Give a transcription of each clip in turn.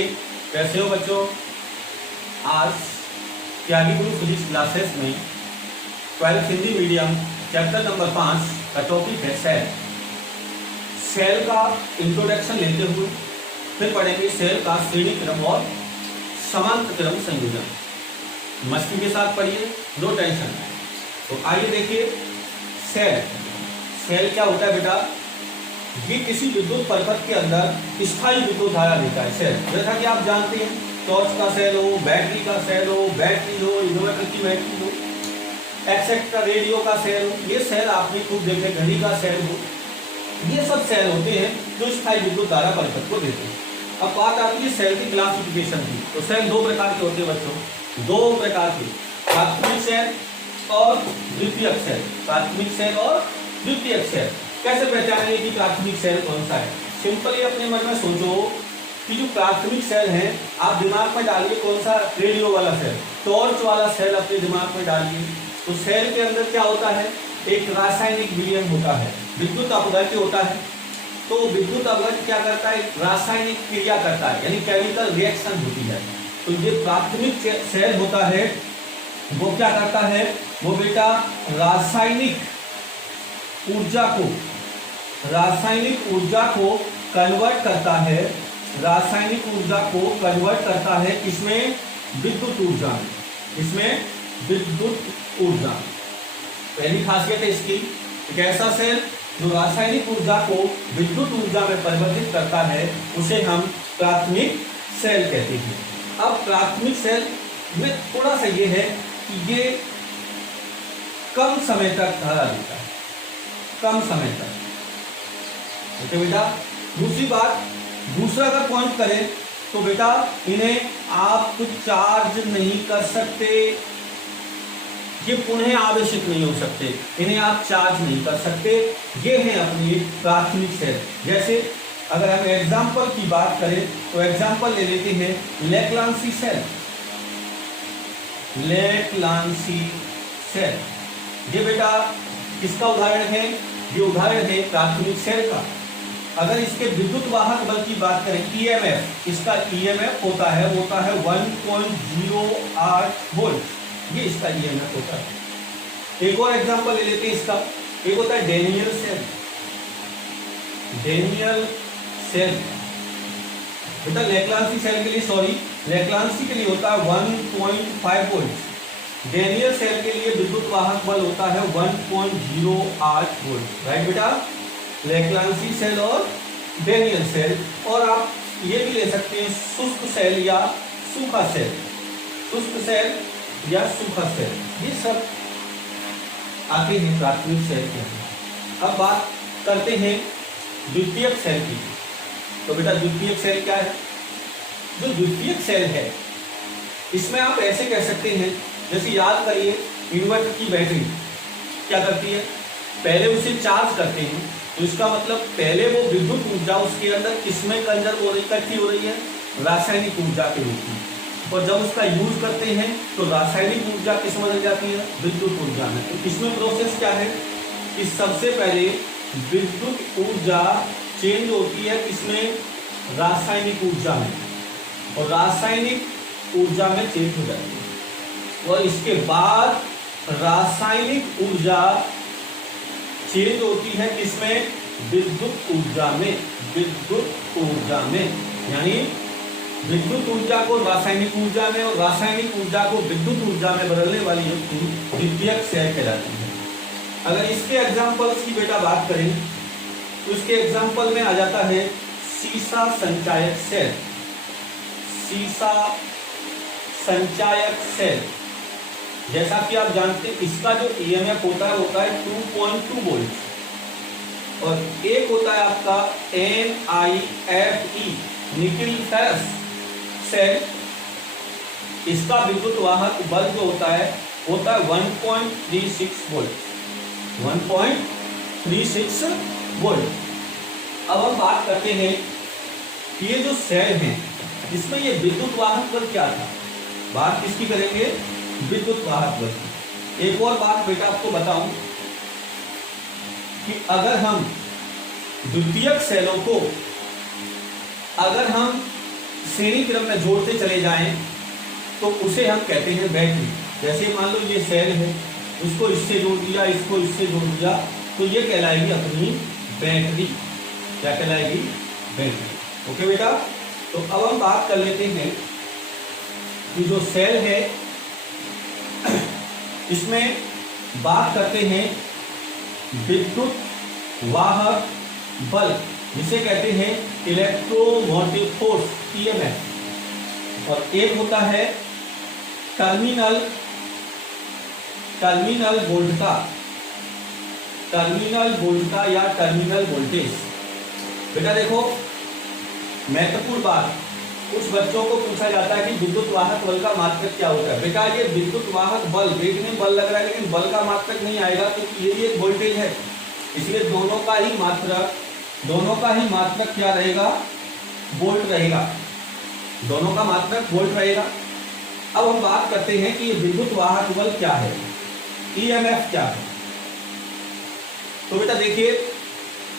नमस्ते, कैसे हो बच्चों। आज त्यागी गुरु फिजिक्स क्लासेस में 12th Hindi medium chapter number 5 का टॉपिक है सेल। सेल का इंट्रोडक्शन लेते हुए फिर पढ़ेंगे सेल का श्रेणी क्रम और समांतर क्रम संयोजन। मस्ती के साथ पढ़िए, नो टेंशन। तो आइए देखिए सेल। सेल क्या होता है बेटा, ये किसी विद्युत परिपथ के अंदर स्थायी विद्युत धारा देता है। सेल जैसा कि आप जानते हैं, टॉर्च का सेल हो, बैटरी का सेल हो, इन्वर्टर की बैटरी हो, एक्सेट्रा, रेडियो का सेल हो, ये सेल आपने खूब देखे, घड़ी का सेल हो, ये सब सेल होते हैं जो स्थायी विद्युत धारा परिपथ को देते हैं। अब बात आती है सेल की क्लासिफिकेशन की। तो सेल दो प्रकार के होते हैं बच्चों, दो प्रकार के, प्राथमिक सेल और द्वितीयक सेल। प्राथमिक सेल और द्वितीयक सेल कैसे पहचानेंगे कि प्राथमिक सेल कौन सा है। सिंपली अपने मन में सोचो कि जो प्राथमिक सेल है, आप दिमाग में डालिए कौन सा, रेडियो वाला सेल, टॉर्च वाला सेल अपने दिमाग में डालिए। तो सेल के अंदर क्या होता है, एक रासायनिक विलयन होता है, विद्युत अपघट्य होता है। तो विद्युत अपघट्य क्या करता है, रासायनिक क्रिया करता है, यानी केमिकल रिएक्शन होती है। तो ये प्राथमिक सेल होता है, वो क्या करता है, वो बेटा रासायनिक ऊर्जा को कन्वर्ट करता है, रासायनिक ऊर्जा को कन्वर्ट करता है इसमें विद्युत ऊर्जा में, इसमें विद्युत ऊर्जा। पहली खासियत है इसकी, एक ऐसा सेल जो रासायनिक ऊर्जा को विद्युत ऊर्जा में परिवर्तित करता है, उसे हम प्राथमिक सेल कहते हैं। अब प्राथमिक सेल में थोड़ा सा ये है कि ये कम समय तक धारा देता है, कम समय तक। ओके बेटा। दूसरी बात, दूसरा अगर पॉइंट करें तो बेटा इन्हें आप चार्ज नहीं कर सकते, ये पुनः आवेशित नहीं हो सकते, इन्हें आप चार्ज नहीं कर सकते। ये है अपनी प्राथमिक सेल। जैसे अगर हम एग्जाम्पल की बात करें तो एग्जाम्पल ले लेते हैं लेक्लांसी सेल। लेक्लांसी सेल ये बेटा किसका उदाहरण है, ये उदाहरण है प्राथमिक सेल का। अगर इसके विद्युत वाहक बल की बात करें, ईएमएफ, इसका ईएमएफ होता है 1.08 वोल्ट, ये इसका ईएमएफ होता है। एक और एग्जांपल ले लेते हैं इसका, एक होता है डेनियल सेल। डेनियल सेल बेटा लेक्लांसी सेल के लिए, लेक्लांसी के लिए होता है 1.5 वोल्ट। डेनियल सेल के लिए विद्युत वाहक बल होता है 1.08 वोल्ट। राइट बेटा, लेक्लांसी सेल और डेनियल सेल। और आप ये भी ले सकते हैं शुष्क सेल या सूखा सेल, शुष्क सेल या सूखा सेल, ये सब आते हैं प्राथमिक सेल के अंदर। अब बात करते हैं द्वितीयक सेल की। तो बेटा द्वितीयक सेल क्या है, जो द्वितीयक सेल है इसमें आप ऐसे कह सकते हैं, जैसे याद करिए इन्वर्टर की बैटरी क्या करती है, पहले उसे चार्ज करते हैं, तो इसका मतलब पहले वो विद्युत ऊर्जा उसके अंदर किसमें कंजर्व हो रही, इकट्ठी हो रही है, रासायनिक ऊर्जा के रूप में। और जब उसका यूज करते हैं तो रासायनिक ऊर्जा किस में बदल जाती है, विद्युत ऊर्जा में। तो इसमें प्रोसेस क्या है कि सबसे पहले विद्युत ऊर्जा चेंज होती है किसमें, रासायनिक ऊर्जा में, और रासायनिक ऊर्जा में चेंज हो जाती है। और इसके बाद रासायनिक ऊर्जा चेंज होती है किसमें, विद्युत ऊर्जा में, विद्युत ऊर्जा में। यानी विद्युत ऊर्जा को रासायनिक ऊर्जा में और रासायनिक ऊर्जा को विद्युत ऊर्जा में बदलने वाली युक्ति द्वितीयक सेल कहलाती है। अगर इसके एग्जांपल्स की बेटा बात करें तो इसके एग्जांपल में आ जाता है सीसा संचायक सेल। सीसा संचायक सेल, जैसा कि आप जानते हैं इसका जो ईएमएफ होता है 2.2 वोल्ट, और एक होता है आपका NiFe निकिल फेरस सेल, इसका विद्युत वाहक बल जो होता है 1.36 वोल्ट, 1.36 वोल्ट। अब हम बात करते हैं कि ये जो सेल है इसमें ये विद्युत वाहक बल क्या था, बात किसकी करेंगे, विद्युत वाहक बल। एक और बात बेटा आपको बताऊं कि अगर हम द्वितीयक सेलों को अगर हम श्रेणी क्रम में जोड़ते चले जाएं तो उसे हम कहते हैं बैटरी। जैसे मान लो ये सेल है, इसको इससे जोड़ दिया, इसको इससे जोड़ दिया, तो ये कहलाएगी अपनी बैटरी। क्या कहलाएगी? बैटरी। ओके बेटा, तो अब हम बात कर लेते हैं कि जो सेल है इसमें बात करते हैं विद्युत वाहक बल, जिसे कहते हैं इलेक्ट्रोमोटिव फोर्स, ईएमएफ। और एक होता है टर्मिनल वोल्टता या टर्मिनल वोल्टेज। बेटा देखो, महत्वपूर्ण बात, कुछ बच्चों को पूछा जाता है कि विद्युत वाहक बल का मात्रक क्या होता है। बेटा ये विद्युत वाहक बल, देखने में बल लग रहा है लेकिन बल का मात्रक नहीं आएगा, क्योंकि ये एक वोल्टेज है, इसलिए दोनों का ही मात्रक क्या रहेगा? वोल्ट रहेगा। दोनों का मात्रक वोल्ट रहेगा। अब हम बात करते हैं कि ये विद्युत वाहक बल क्या है, ईएमएफ क्या है। तो बेटा देखिए,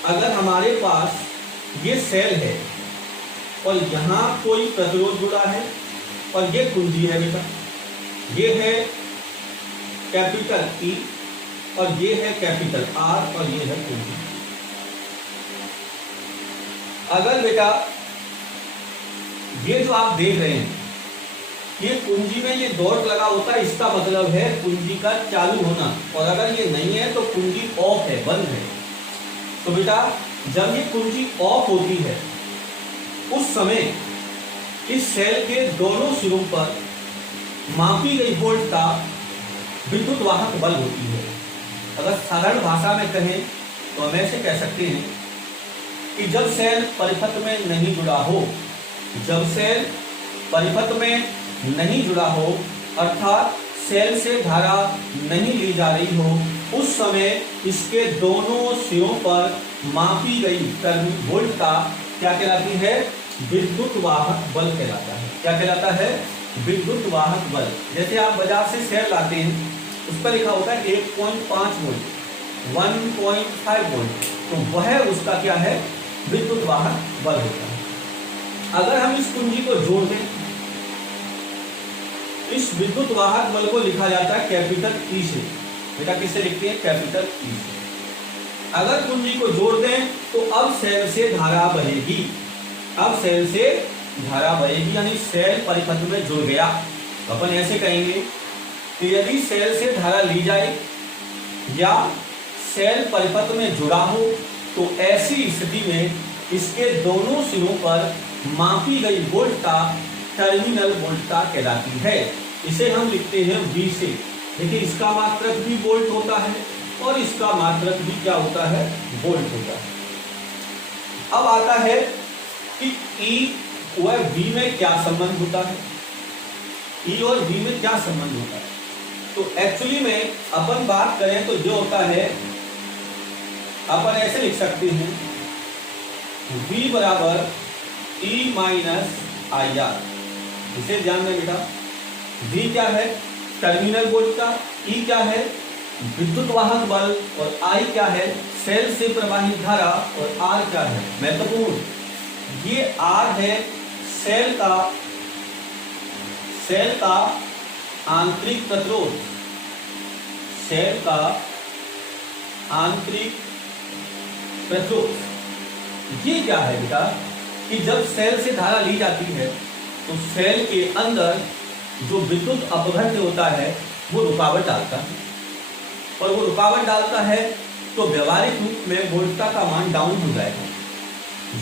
अगर हमारे पास ये सेल है और यहां कोई प्रतिरोध जुड़ा है और ये कुंजी है बेटा, ये है कैपिटल ई और ये है कैपिटल आर और ये है कुंजी। अगर बेटा ये जो आप देख रहे हैं, ये कुंजी में ये डॉट लगा होता है, इसका मतलब है कुंजी का चालू होना, और अगर ये नहीं है तो कुंजी ऑफ है, बंद है। तो बेटा जब ये कुंजी ऑफ होती है उस समय इस सेल के दोनों सिरों पर मापी गई वोल्टता विद्युत वाहक बल होती है। अगर साधारण भाषा में कहें तो हम ऐसे कह सकते हैं कि जब सेल परिपथ में नहीं जुड़ा हो, अर्थात सेल से धारा नहीं ली जा रही हो, उस समय इसके दोनों सिरों पर मापी गई वोल्टता क्या कहलाती है? विद्युत वाहक बल कहलाता है। क्या कहलाता है? विद्युत वाहक बल। जैसे आप बाजार से सेल लाते हैं, उस पर लिखा होता है 1.5 वोल्ट, 1.5 वोल्ट, तो वह उसका क्या है? विद्युत वाहक बल होता है। अगर हम इस कुंजी को जोड़ दें, इस विद्युत वाहक बल को लिखा जाता है कैपिटल ई से। बेटा किससे लिखते हैं? कैपिटल ई से। अगर कुंजी को जोड़ दें तो अब सेल से धारा बहेगी, यानी सेल परिपथ में जुड़ गया। अपन ऐसे कहेंगे कि यदि सेल से धारा ली जाए या सेल परिपथ में जुड़ा हो तो ऐसी स्थिति में इसके दोनों सिरों पर मापी गई वोल्टता टर्मिनल वोल्टता कहलाती है। इसे हम लिखते हैं V से। देखिए इसका मात्रक भी वोल्ट होता है और इसका मात्रक भी क्या होता है? वोल्ट होता है। अब आता है कि E व V में क्या संबंध होता है? E और V में क्या संबंध होता है? तो एक्चुअली में अपन बात करें तो जो होता है, अपन ऐसे लिख सकते हैं V बराबर E माइनस आई आर। इसे ध्यान दें बेटा, V क्या है? टर्मिनल वोल्टता, E क्या है? विद्युत वाहक बल, और I क्या है? सेल से प्रवाहित धारा, और R क्या है? महत्वपूर्ण, ये R है सेल का आंतरिक प्रतिरोध, सेल का आंतरिक प्रतिरोध। ये क्या है बेटा? कि जब सेल से धारा ली जाती है तो सेल के अंदर जो विद्युत अपघट्य होता है वो रुकावट डालता है, और वो रुकावट डालता है तो व्यवहारिक रूप में वोल्टता का मान डाउन हो जाएगा।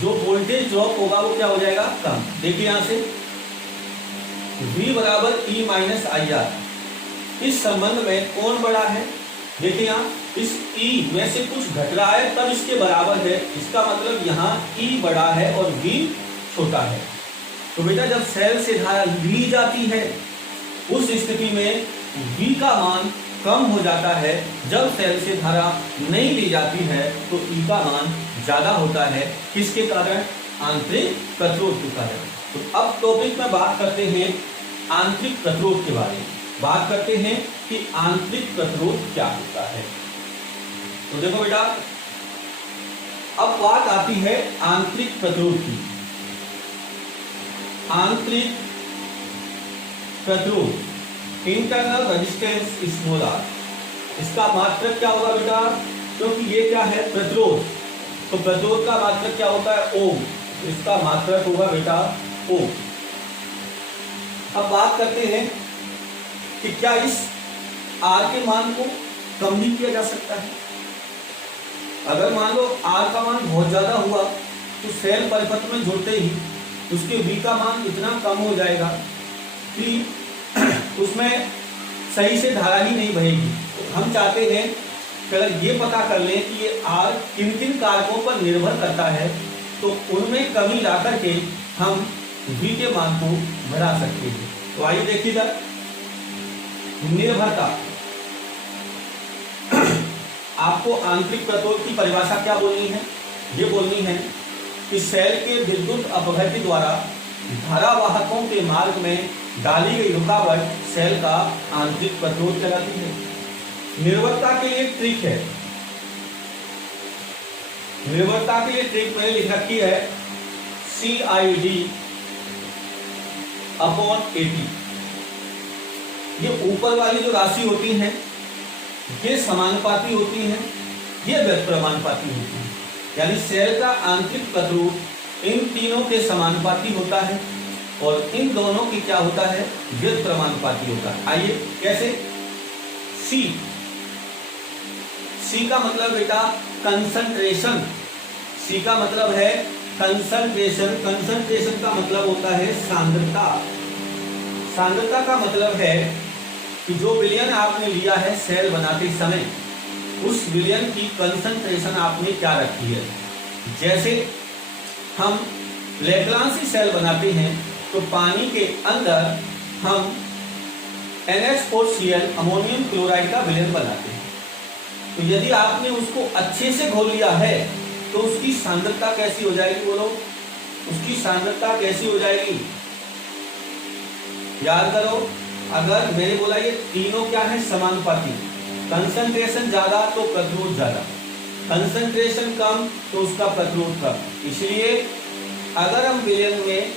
जो वोल्टेज ड्रॉप होगा वो क्या हो जाएगा? कम। देखिए यहां से V बराबर E माइनस आई आर। इस संबंध में कौन बड़ा है? देखिए यहाँ इस E में से कुछ घट रहा है तब इसके बराबर है, इसका मतलब यहाँ E बड़ा है और V छोटा है। तो बेटा जब सेल से धारा ली जाती है उस स्थिति में V का मान कम हो जाता है, जब सेल से धारा नहीं ली जाती है तो E का मान ज्यादा होता है। किसके कारण? आंतरिक प्रतिरोध के कारण। तो अब टॉपिक में बात करते हैं आंतरिक प्रतिरोध के बारे में। बात करते हैं कि आंतरिक प्रतिरोध क्या होता है। तो देखो बेटा, अब बात आती है आंतरिक प्रतिरोध की। आंतरिक प्रतिरोध इंटरनल रेजिस्टेंस स्मॉल आर, इसका मात्रक क्या होगा बेटा, क्योंकि ये क्या है प्रतिरोध, तो प्रतिरोध का मात्रक क्या होता है ओम, इसका मात्रक होगा बेटा ओम। अब बात करते हैं कि क्या इस आर के मान को कम भी किया जा सकता है। अगर मान लो आर का मान बहुत ज्यादा हुआ तो सेल परिपथ में जुड़ते ही उसके वी का मान इतना कम हो जाएगा कि उसमें सही से धारा ही नहीं बहेगी। तो हम चाहते हैं कि अगर ये पता कर लें कि ये आर किन किन कारकों पर निर्भर करता है तो उनमें कमी ला करके हम वी के मान को बढ़ा सकते हैं। तो आइए देखिएगा, निर्भरता। आपको आंतरिक प्रतिरोध की परिभाषा क्या बोलनी है, ये बोलनी है कि सेल के विद्युत अपघट्य द्वारा धारावाहकों के मार्ग में डाली गई रुकावट सेल का आंतरिक प्रतिरोध कहलाती है। निर्भरता के लिए ट्रिक है, निर्भरता के लिए ट्रिक मैंने लिख रखी है CID/80। ये ऊपर वाली जो राशि होती है ये समानुपाती होती है, ये व्युत्क्रमानुपाती होती है, यानी सेल का आंतरिक प्रतिरोध इन तीनों के समानुपाती होता है और इन दोनों की क्या होता है, व्युत्क्रमानुपाती होता है। आइए कैसे, C का मतलब बेटा कंसंट्रेशन, C का मतलब है कंसंट्रेशन, कंसंट्रेशन का मतलब होता है सांद्रता, सांद्रता का मतलब है कि जो विलयन आपने लिया है सेल बनाते समय उस विलयन की कंसंट्रेशन आपने क्या रखी है। जैसे हम लेक्लांसी सेल बनाते हैं तो पानी के अंदर हम NH4Cl अमोनियम क्लोराइड का विलयन बनाते हैं। तो यदि आपने उसको अच्छे से घोल लिया है तो उसकी सांद्रता कैसी हो जाएगी, बोलो उसकी सांद्रता कैसी हो जाएगी, याद करो। अगर मैंने बोला ये तीनों क्या है, समानुपाती, कंसंट्रेशन ज्यादा तो प्रतिरोध ज्यादा, कंसंट्रेशन कम तो उसका प्रतिरोध कम। इसलिए अगर हम विलयन में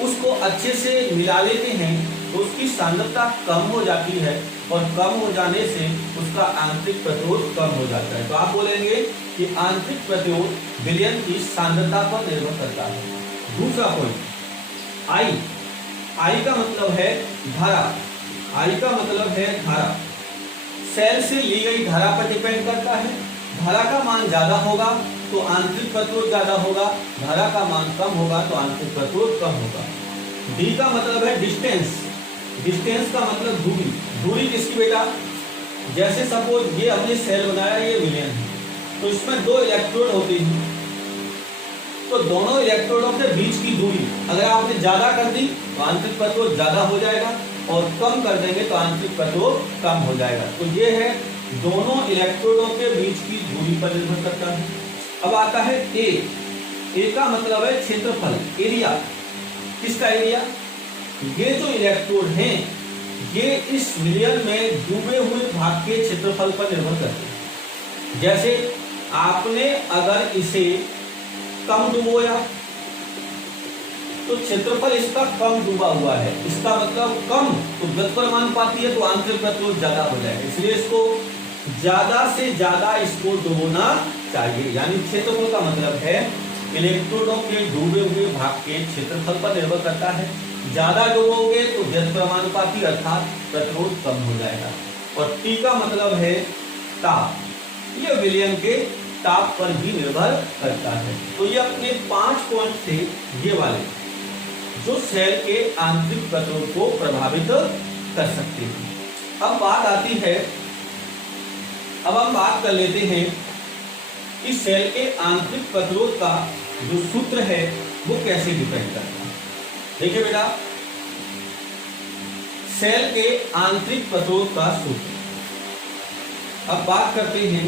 उसको अच्छे से मिला लेते हैं तो उसकी सांद्रता कम हो जाती है और कम हो जाने से उसका आंतरिक प्रतिरोध कम हो जाता है। तो आप बोलेंगे कि आंतरिक प्रतिरोध विलयन की सांद्रता पर निर्भर करता है। दूसरा पॉइंट I का मतलब है धारा, I का मतलब है धारा, सेल से ली गई धारा पर डिपेंड करता है। धारा का मान ज्यादा होगा तो आंतरिक प्रतिरोध ज्यादा होगा, धारा का मान कम होगा तो आंतरिक प्रतिरोध कम होगा। D का मतलब है डिस्टेंस, डिस्टेंस का मतलब दूरी, दूरी किसकी बेटा, जैसे सपोज ये हमने सेल बनाया, ये विलयन है तो इसमें दो इलेक्ट्रोड होते हैं, तो दोनों इलेक्ट्रोडों के बीच की दूरी अगर आपने ज्यादा कर दी तो आंतरिक प्रतिरोध ज्यादा हो जाएगा और कम कर देंगे तो आंतरिक प्रतिरोध कम हो जाएगा। तो ये है दोनों इलेक्ट्रोडों के बीच की दूरी पर निर्भर करता है। अब आता है ए का मतलब है क्षेत्रफल, एरिया। किसका एरिया, ये जो इलेक्ट्रोड हैं ये इस विलयन में डूबे हुए भाग के क्षेत्रफल पर निर्भर करते हैं। जैसे आपने अगर इसे कम डुबोया तो क्षेत्रफल इसका कम डूबा हुआ है, इसका मतलब कम तो व्युत्क्रमानुपाती है तो आंतरिक प्रतिरोध ज्यादा हो जाएगा, इसलिए इसको ज्यादा से ज्यादा इसको डुबोना चाहिए। यानी क्षेत्रफल का मतलब है इलेक्ट्रोडों के डूबे हुए भाग के क्षेत्रफल पर निर्भर करता है। ज्यादा डुबोगे तो व्युत्क्रमानुपाती अर्थात प्रतिरोध कम हो जाएगा। और टी का मतलब है ताप, ये विलयन के ताप पर भी निर्भर करता है। तो ये अपने 5 पॉइंट थे ये वाले जो सेल के आंतरिक प्रतिरोध को प्रभावित कर सकते हैं। अब बात आती है, अब हम बात कर लेते हैं कि सेल के आंतरिक प्रतिरोध का जो सूत्र है वो कैसे डिपेंड करता है। देखिए बेटा, सेल के आंतरिक प्रतिरोध का सूत्र, अब बात करते हैं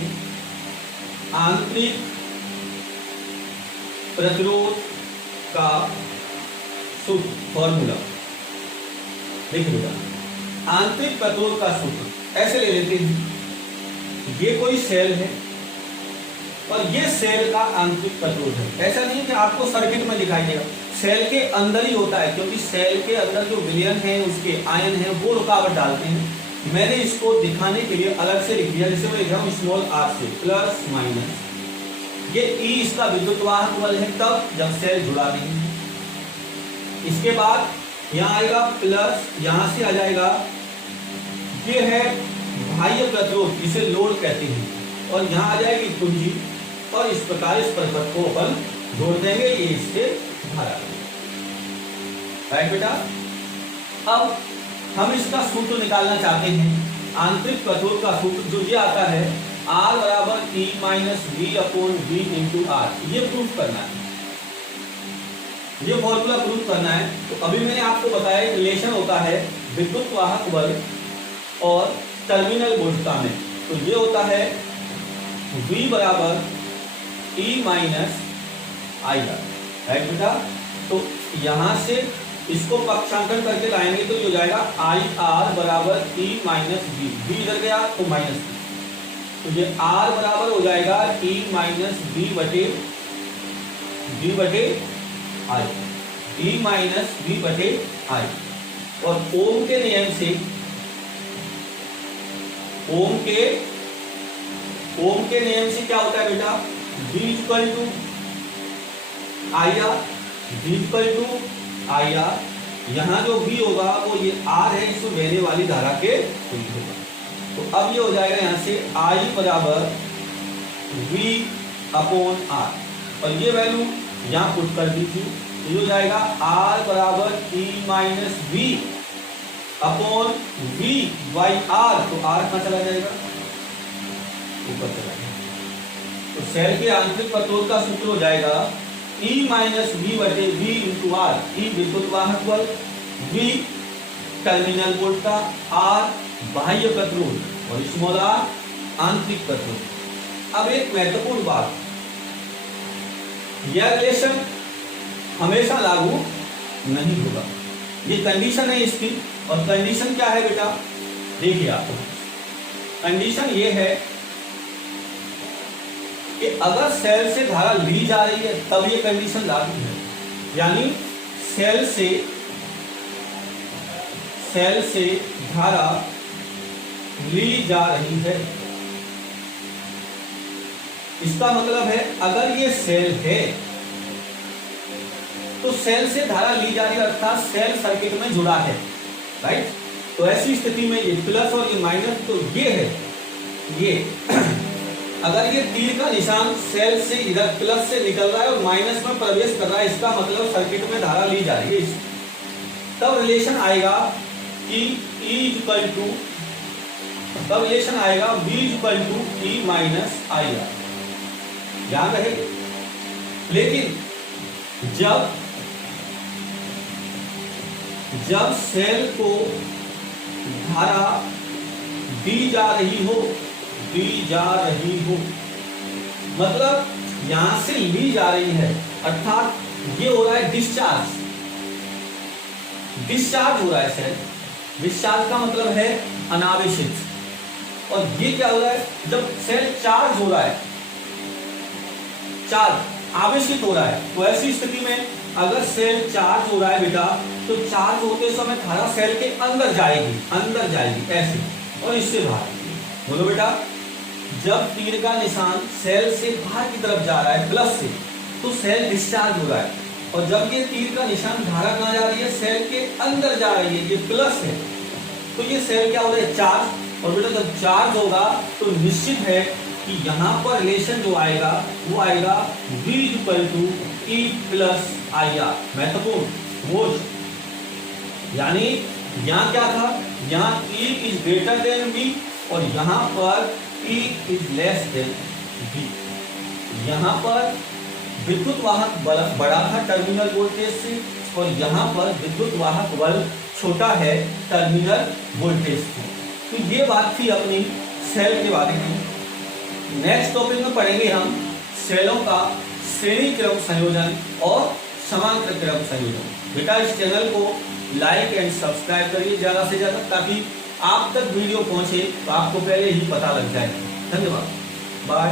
आंतरिक प्रतिरोध का सूत्र, फॉर्मूला। देखिए बेटा, आंतरिक प्रतिरोध का सूत्र ऐसे ले लेते हैं, ये कोई सेल है और ये सेल का आंतरिक प्रतिरोध है। ऐसा नहीं कि आपको सर्किट में दिखाई देगा, सेल के अंदर ही होता है, क्योंकि सेल के अंदर जो विलयन है उसके आयन है वो रुकावट डालते हैं। मैंने इसको दिखाने के लिए अलग से लिख दिया, जैसे मैं लिख रहा हूँ स्मॉल आर से प्लस माइनस, ये ई इसका विद्युत वाहक बल है तब जब सेल जुड़ा नहीं है। इसके बाद यहाँ आएगा प्लस, यहाँ से आ जाएगा, ये है बाह्य प्रतिरोध जिसे लोड कहते हैं, और यहाँ आ जाएगी कुंजी, और इस प्रकार इस परिपथ को अपन जोड़ देंगे, ये इससे धारा। राइट बेटा, अब हम इसका सूत्र निकालना चाहते हैं, आंतरिक प्रतिरोध का सूत्र जो ये आता है R बराबर E minus V upon V into R, ये प्रूफ करना है, ये फॉर्मूला प्रूफ करना है। तो अभी मैंने आपको बताया रिलेशन होता है विद्युत वाहक बल और टर्मिनल वोल्टता में, तो ये होता है V बराबर E माइनस IR। राइट बेटा, तो यहां से इसको पक्षांतर करके लाएंगे तो ये हो जाएगा IR बराबर E माइनस V, V इधर गया तो माइनस V, तो ये R बराबर हो जाएगा E माइनस V बटे I, E माइनस V बटे I। और ओम के नियम से, ओम के नियम से क्या होता है बेटा, V equal to IR, V equal to IR, यहाँ जो V होगा वो ये R है, इसमें बहने वाली धारा के तुल्य होगा। तो अब ये हो जाएगा यहाँ से I बराबर V अपॉन R, और ये वैल्यू यहाँ पुट कर दीजिए, ये हो जाएगा R बराबर E minus V upon V by R, तो R कहाँ चला जाएगा, ऊपर चला जाएगा। तो सेल के आंतरिक प्रतिरोध का सूत्र हो जाएगा E माइनस V बटे V इंटू R, E विद्युत वाहक बल, V टर्मिनल वोल्टता, R बाह्य प्रतिरोध और स्मॉल r आंतरिक प्रतिरोध। अब एक महत्वपूर्ण बात, यह रिलेशन हमेशा लागू नहीं होगा, ये कंडीशन है इसकी। और कंडीशन क्या है बेटा, देखिए आप, कंडीशन ये है कि अगर सेल से धारा ली जा रही है तब ये कंडीशन लागू है, यानी सेल से धारा ली जा रही है, इसका मतलब है अगर ये सेल है तो सेल से धारा ली जा रही है, अर्थात सेल सर्किट में जुड़ा है। राइट, तो ऐसी स्थिति में ये प्लस और ये माइनस, तो ये है, ये अगर ये तीर का निशान सेल से इधर प्लस से निकल रहा है और माइनस में प्रवेश कर रहा है, इसका मतलब सर्किट में धारा ली जा रही है, तब रिलेशन आएगा कि E इक्वल टू, तब रिलेशन आएगा V equal to E minus IR, याद रहे। लेकिन जब सेल को धारा दी जा रही हो, मतलब यहां से ली जा रही है, अर्थात ये हो रहा है डिस्चार्ज हो रहा है सेल। डिस्चार्ज का मतलब है अनावेशित, और ये क्या हो रहा है, जब सेल चार्ज हो रहा है, चार्ज आवेशित हो रहा है, तो ऐसी स्थिति में अगर सेल चार्ज हो रहा है बेटा, तो चार्ज होते समय धारा सेल के अंदर जाएगी ऐसे, और इससे बाहर। बोलो बेटा, जब तीर का निशान सेल से बाहर की तरफ जा रहा है प्लस से, तो सेल डिस्चार्ज हो रहा है, और जब ये तीर का निशान धारा कहाँ जा रही है, सेल के अंदर जा रही है, ये प्लस है, तो ये सेल क्या हो रहा है, चार्ज। और बेटा जब चार्ज होगा तो निश्चित है कि यहाँ पर रिलेशन जो आएगा वो आएगा V equal to E plus IR, महत्वपूर्ण वो, यानी यहाँ क्या था, यहाँ E is greater than V और यहाँ पर E is less than V। यहाँ पर विद्युत वाहक बल बड़ा था टर्मिनल वोल्टेज से, और यहाँ पर विद्युत वाहक बल छोटा है टर्मिनल वोल्टेज से। तो ये बात थी अपनी सेल के बारे में। नेक्स्ट टॉपिक में पढ़ेंगे हम सेलों का श्रेणी क्रम संयोजन और समांतर क्रम संयोजन। बेटा इस चैनल को लाइक एंड सब्सक्राइब करिए ज़्यादा से ज़्यादा, ताकि आप तक वीडियो पहुंचे तो आपको पहले ही पता लग जाए। धन्यवाद, बाय।